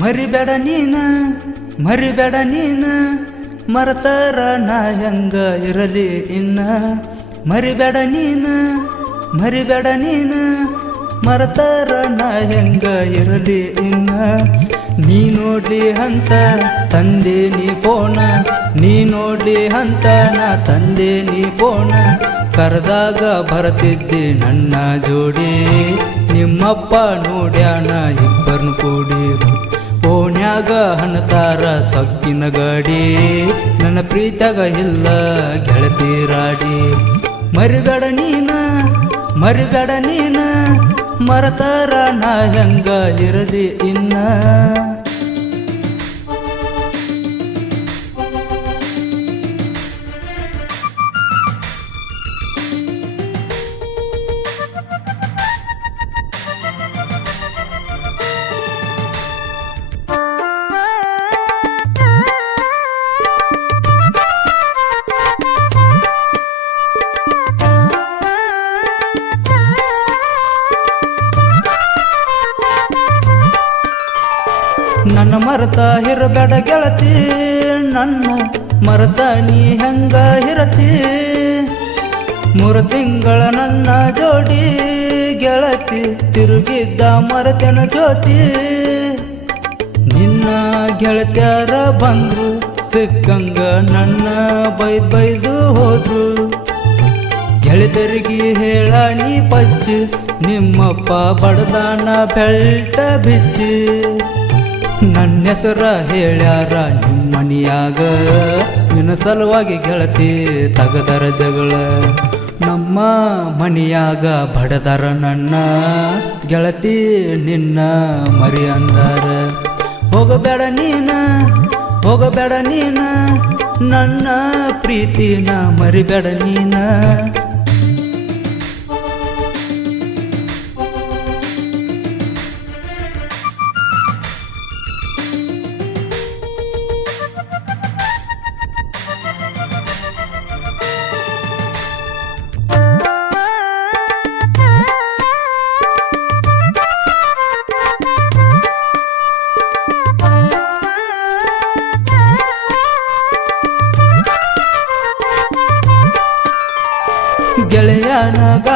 ಮರಿಬೇಡ ನೀನು ಮರಿಬೇಡ ನೀನು. ಮರತರ ನಾ ಹೆಂಗ ಇರಲಿ ಇನ್ನ ಮರಿಬೇಡ ನೀನು ಮರಿಬೇಡ ನೀನು. ಮರತರ ನಾ ಹೆಂಗ ಇರಲಿ ಇನ್ನ ನೀ ನೋಡ್ಲಿ ಅಂತ ತಂದೆ ನೀ ಫೋನ. ನೀ ನೋಡ್ಲಿ ಅಂತ ನಾ ತಂದೆ ನೀ ಫೋನ. ಕರೆದಾಗ ಬರತಿದ್ದೆ ನನ್ನ ಜೋಡಿ. ನಿಮ್ಮಪ್ಪ ನೋಡ್ಯಾನ ಓಣ್ಯಾಗ ಹಣತಾರ ಸೊಕ್ಕಿನ ಗಾಡಿ. ನನ್ನ ಪ್ರೀತಗ ಇಲ್ಲ ಗೆಳತಿರಾಡಿ ಮರಿಬೇಡ ನೀನ ಮರಿಬೇಡ ನೀನ, ಮರತಾರ ನಾ ಹೆಂಗ ಇರದಿ ಇನ್ನ. ನನ್ನ ಮರತ ಇರಬೇಡ ಗೆಳತಿ, ನನ್ನ ಮರತ ನೀ ಹೆಂಗ ಇರತಿ ಮೂರು ತಿಂಗಳ ನನ್ನ ಜೋಡಿ ಗೆಳತಿ, ತಿರುಗಿದ್ದ ಮರತನ ಜ್ಯೋತಿ. ನಿನ್ನ ಗೆಳತ್ಯಾರ ಬಂದು ಸಿಕ್ಕಂಗ ನನ್ನ ಬೈ ಬೈದು ಹೋದ್ರು. ಗೆಳೆತರಿಗೆ ಹೇಳ ನೀ ಪಚ್ಚಿ, ನಿಮ್ಮಪ್ಪ ಬಡದಾನ ಬೆಲ್ಟ ಬಿಚ್ಚಿ. ನನ್ನ ಹೆಸರ ಹೇಳ್ಯಾರ ನಿಮ್ಮನಿಯಾಗ. ನಿನ್ನ ಸಲುವಾಗಿ ಗೆಳತಿ ತಗದರ ಜಗಳ. ನಮ್ಮ ಮನಿಯಾಗ ಬಡದರ ನನ್ನ. ಗೆಳತಿ ನಿನ್ನ ಮರಿ ಅಂದಾರ. ಹೋಗಬೇಡ ನೀನ ಹೋಗಬೇಡ ನೀನ. ನನ್ನ ಪ್ರೀತಿನ ಮರಿಬೇಡ ನೀನ.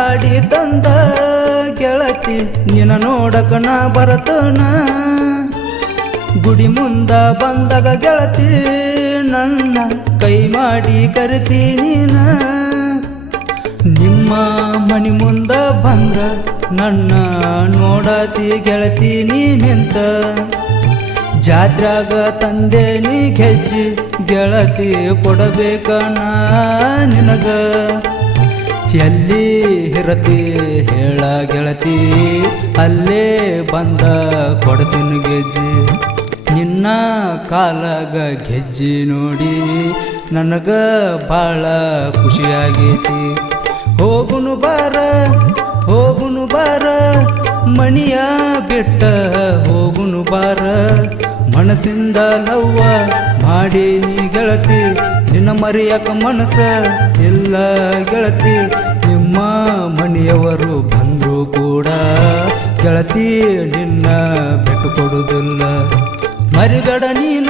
ಗಾಡಿ ತಂದ ಗೆಳತಿ ನಿನ ನೋಡಕ ನಾ ಬರತನ? ಗುಡಿ ಮುಂದ ಬಂದಾಗ ಗೆಳತಿ, ನನ್ನ ಕೈ ಮಾಡಿ ಕರಿತೀನಿ ನಿಮ್ಮ ಮನಿ ಮುಂದ ಬಂದ, ನನ್ನ ನೋಡತಿ ಗೆಳತಿ ನೀ ನಿಂತ? ಜಾತ್ರಾಗ ತಂದೆ ನೀ ಗೆಜ್ಜಿ, ಗೆಳತಿ ಕೊಡಬೇಕ ನಿನಗ? ಎಲ್ಲಿ ಇರತಿ ಹೇಳ ಗೆಳತಿ, ಅಲ್ಲೇ ಬಂದ ಕೊಡ್ತೀನಿ ಗೆಜ್ಜೆ. ನಿನ್ನ ಕಾಲಾಗ ಗೆಜ್ಜಿ ನೋಡಿ ನನಗ ಭಾಳ ಖುಷಿಯಾಗೈತಿ. ಹೋಗುನು ಬಾರ ಹೋಗುನು ಬಾರ, ಮಣಿಯ ಬಿಟ್ಟ ಹೋಗುನು ಬಾರ. ಮನಸ್ಸಿಂದ ಲವ್ವ ಮಾಡಿ ನೀ ಗೆಳತಿ, ನಿನ್ನ ಮರೆಯಕ ಮನಸ ಇಲ್ಲ ಗೆಳತಿ. ನಿಮ್ಮ ಮನೆಯವರು ಬಂದರೂ ಕೂಡ ಗೆಳತಿ ನಿನ್ನ ಬೆಟ್ಟು ಕೊಡುವುದಿಲ್ಲ. ಮರಿಬೇಡ ನೀನ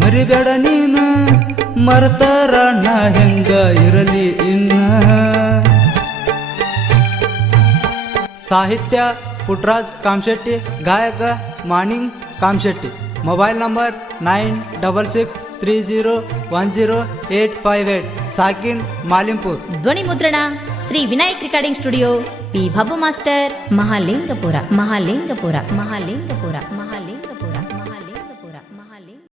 ಮರಿಬೇಡ ನೀನ, ಮರತಾರ ನಾ ಹೆಂಗ ಇರಲಿ ಇನ್ನ. ಸಾಹಿತ್ಯ ಪುಟ್ರಾಜ್ ಕಾಮಶೆಟ್ಟಿ, ಗಾಯಕ Maning Kamashetti. Mobile number nine double six three zero one zero eight five eight, ಸಾಕಿನ್ Malimpur. ಧ್ವನಿ ಮುದ್ರಣ Shri Vinayak recording studio. P Babu master Mahalingapura Mahalingapura Mahalingapura మహా